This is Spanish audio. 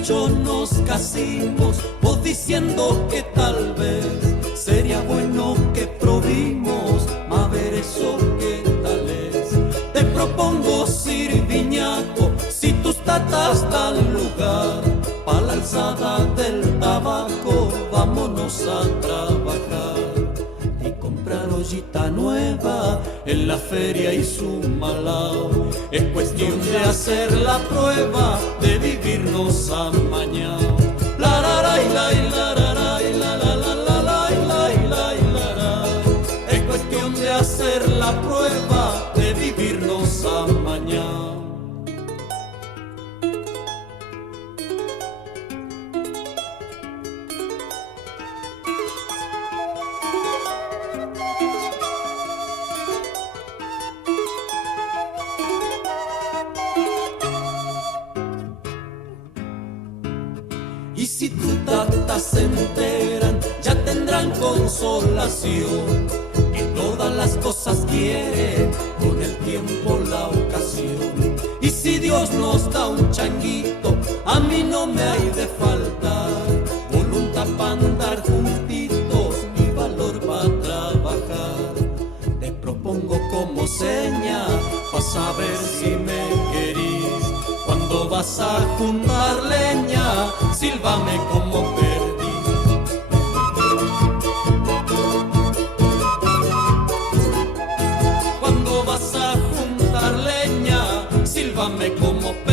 rancho nos casimos, vos diciendo que tal vez sería bueno que probimos, a ver eso que tal es. Te propongo Sirviñaco, si tus tatas dan lugar, pa' la alzada del tabaco, vámonos a trabajar y comprar ollita nueva en la feria y su malao. Es cuestión de hacer la prueba de vivirnos amañao. La la la la la la la la la la la la. Es cuestión de hacer la prueba de vivirnos amañao. Y si tus tatas se enteran, ya tendrán consolación. Y todas las cosas quiere con el tiempo la ocasión. Y si Dios nos da un changuito, a mí no me hay de faltar voluntad para andar juntitos y valor para trabajar. Te propongo como seña pa' saber si me querís. Cuando vas a juntar leña, sílvame como perdí. Cuando vas a juntar leña, sílvame como perdí.